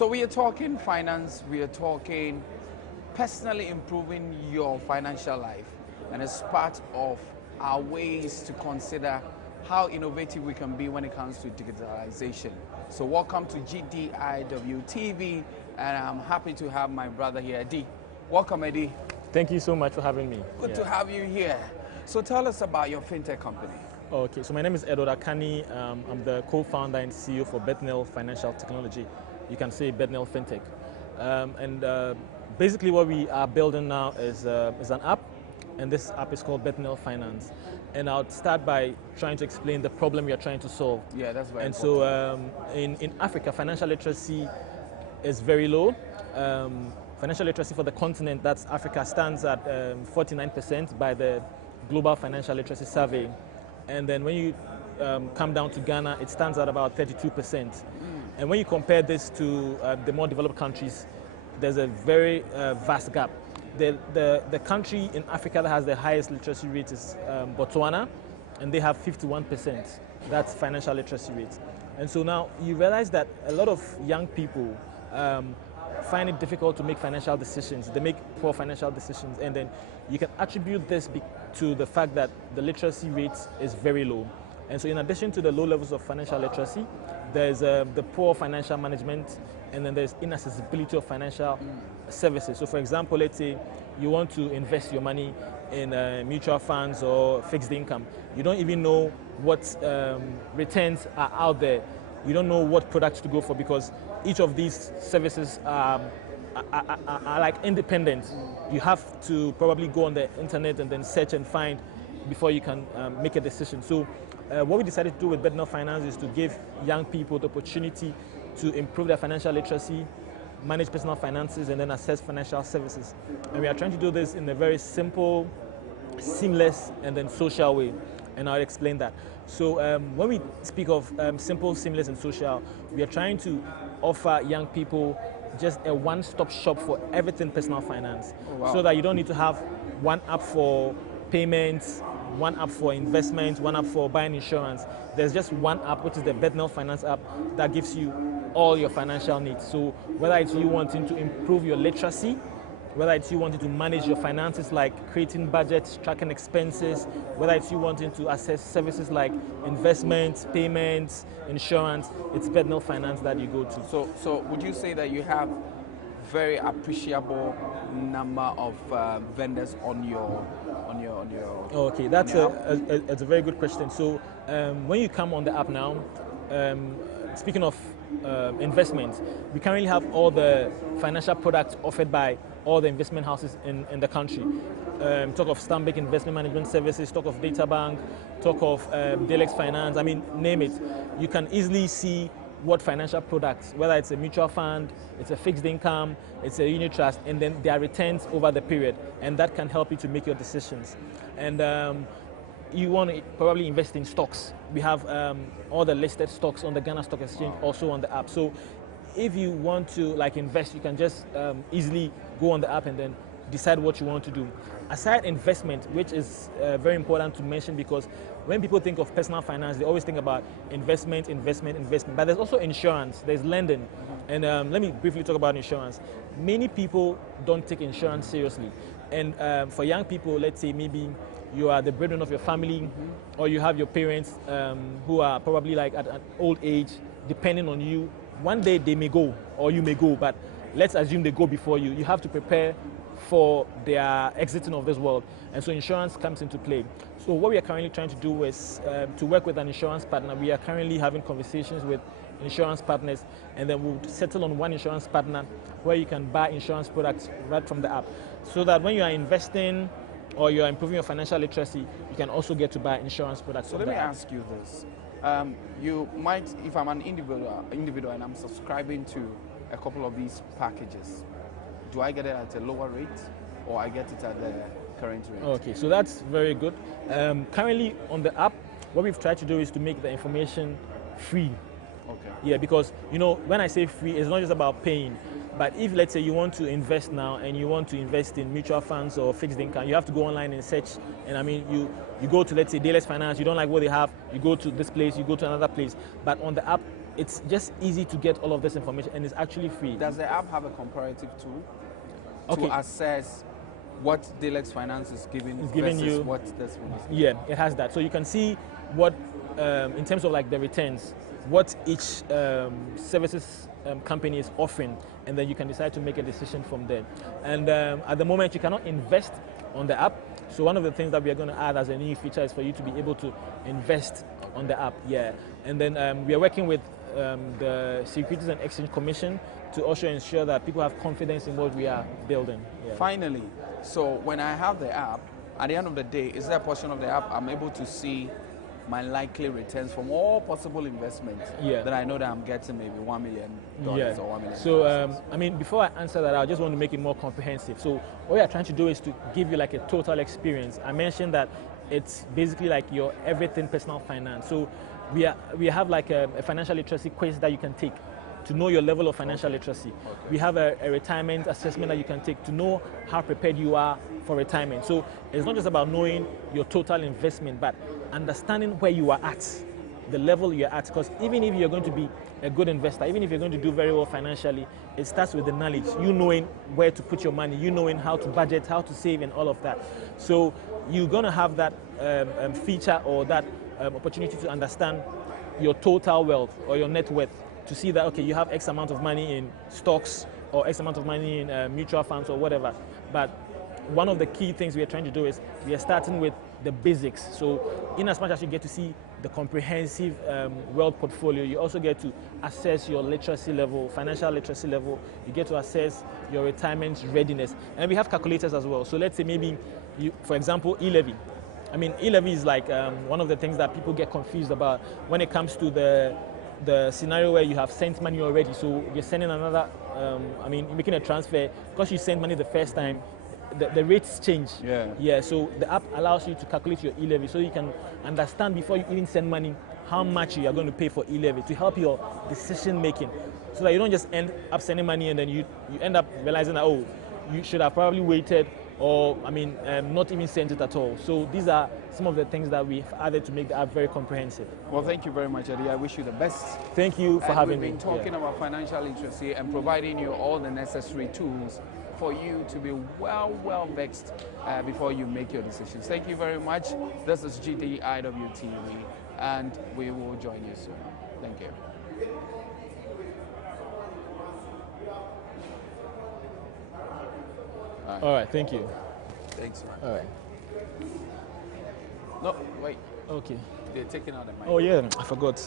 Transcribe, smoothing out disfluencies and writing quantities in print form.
So we are talking finance, we are talking personally improving your financial life. And as part of our ways to consider how innovative we can be when it comes to digitalization. So welcome to GDIW TV, and I'm happy to have my brother here, Eddie. Welcome, Eddie. Thank you so much for having me. Good to have you here. So tell us about your fintech company. Okay, so my name is Akani. I'm the co-founder and CEO for Bethniel Financial Technology. You can say Bethniel Fintech. Basically what we are building now is an app, and this app is called Bethniel Finance. And I'll start by trying to explain the problem we are trying to solve. Yeah, that's very important. And so in Africa, financial literacy is very low. Financial literacy for the continent, that's Africa, stands at 49% by the Global Financial Literacy Survey. And then when you come down to Ghana, it stands at about 32%. And when you compare this to the more developed countries, there's a very vast gap. The country in Africa that has the highest literacy rate is Botswana, and they have 51%. That's financial literacy rate. And so now you realize that a lot of young people find it difficult to make financial decisions. They make poor financial decisions, and then you can attribute this to the fact that the literacy rate is very low. And so in addition to the low levels of financial literacy, there's the poor financial management, and then there's inaccessibility of financial services. So for example, let's say you want to invest your money in mutual funds or fixed income. You don't even know what returns are out there. You don't know what products to go for, because each of these services are like independent. You have to probably go on the internet and then search and find before you can make a decision. So what we decided to do with Bethniel Finance is to give young people the opportunity to improve their financial literacy, manage personal finances, and then access financial services. And we are trying to do this in a very simple, seamless, and then social way. And I'll explain that. So when we speak of simple, seamless, and social, we are trying to offer young people just a one-stop shop for everything personal finance. Oh, wow. So that you don't need to have one app for payments, one app for investments, one app for buying insurance. There's just one app, which is the Bethniel Finance app, that gives you all your financial needs. So whether it's you wanting to improve your literacy, whether it's you wanting to manage your finances, like creating budgets, tracking expenses, whether it's you wanting to access services like investments, payments, insurance, it's Bethniel Finance that you go to. So would you say that you have very appreciable number of vendors on your Okay, that's a very good question. So when you come on the app now, speaking of investments, we currently have all the financial products offered by all the investment houses in the country. Talk of Stanbic Investment Management Services, talk of Databank, talk of Delex Finance, I mean, name it. You can easily see what financial products, whether it's a mutual fund, it's a fixed income, it's a unit trust, and then their returns over the period, and that can help you to make your decisions. And you want to probably invest in stocks. We have all the listed stocks on the Ghana Stock Exchange also on the app. So if you want to invest, you can just easily go on the app and then decide what you want to do. Aside investment, which is very important to mention, because when people think of personal finance, they always think about investment. But there's also insurance, there's lending. And let me briefly talk about insurance. Many people don't take insurance seriously. And for young people, let's say maybe you are the breadwinner of your family, or you have your parents who are probably at an old age, depending on you. One day they may go, or you may go, but let's assume they go before you. You have to prepare for their exiting of this world. And so insurance comes into play. So what we are currently trying to do is to work with an insurance partner. We are currently having conversations with insurance partners, and then we'll settle on one insurance partner where you can buy insurance products right from the app. So that when you are investing or you are improving your financial literacy, you can also get to buy insurance products. So let me ask you this. You might, if I'm an individual and I'm subscribing to a couple of these packages, do I get it at a lower rate, or I get it at the current rate? Okay, so that's very good. Currently on the app, what we've tried to do is to make the information free. Okay. Yeah, because when I say free, it's not just about paying. But if, let's say, you want to invest now and you want to invest in mutual funds or fixed income, you have to go online and search. And I mean, you go to, let's say, Delex Finance, you don't like what they have, you go to this place, you go to another place. But on the app, it's just easy to get all of this information, and it's actually free. Does the app have a comparative tool Okay. to assess what Delex Finance is giving giving versus you- what this one is? Yeah, it has that. So you can see what, in terms of like the returns, what each services company is offering, and then you can decide to make a decision from there. And at the moment, you cannot invest on the app. So one of the things that we are going to add as a new feature is for you to be able to invest on the app. Yeah, and then we are working with the Securities and Exchange Commission to also ensure that people have confidence in what we are building. Yeah. Finally, so when I have the app, at the end of the day, is there a portion of the app I'm able to see my likely returns from all possible investments Yeah. that I know that I'm getting maybe $1 million Yeah. or $1 million? So, I mean, before I answer that, I just want to make it more comprehensive. So, what we are trying to do is to give you like a total experience. I mentioned that it's basically like your everything personal finance. So, we have like a financial literacy quiz that you can take to know your level of financial literacy. We have a retirement assessment that you can take to know how prepared you are for retirement. So it's not just about knowing your total investment, but understanding where you are at, the level you're at. Because even if you're going to be a good investor, even if you're going to do very well financially, it starts with the knowledge, you knowing where to put your money, you knowing how to budget, how to save, and all of that. So you're going to have that feature or that opportunity to understand your total wealth or your net worth, to see that, okay, you have X amount of money in stocks or X amount of money in mutual funds or whatever. But one of the key things we are trying to do is we are starting with the basics. So in as much as you get to see the comprehensive wealth portfolio, you also get to assess your literacy level, financial literacy level. You get to assess your retirement readiness. And we have calculators as well. So let's say maybe, for example, e-levy. I mean, e-levy is like one of the things that people get confused about when it comes to the scenario where you have sent money already. So you're sending another, you're making a transfer. Because you sent money the first time, the rates change. Yeah, so the app allows you to calculate your e-levy so you can understand before you even send money how much you are going to pay for e-levy to help your decision making. So that you don't just end up sending money and then you end up realizing that, oh, you should have probably waited or, not even sent it at all. So these are some of the things that we've added to make the app very comprehensive. Well, thank you very much, Eddie. I wish you the best. Thank you for having me. We've been talking about financial literacy and providing you all the necessary tools for you to be well vexed before you make your decisions. Thank you very much. This is GDIW TV, and we will join you soon. Thank you. All right, thank you. Thanks, man. All right. No, wait. Okay. They're taking out the mic. Oh yeah, I forgot.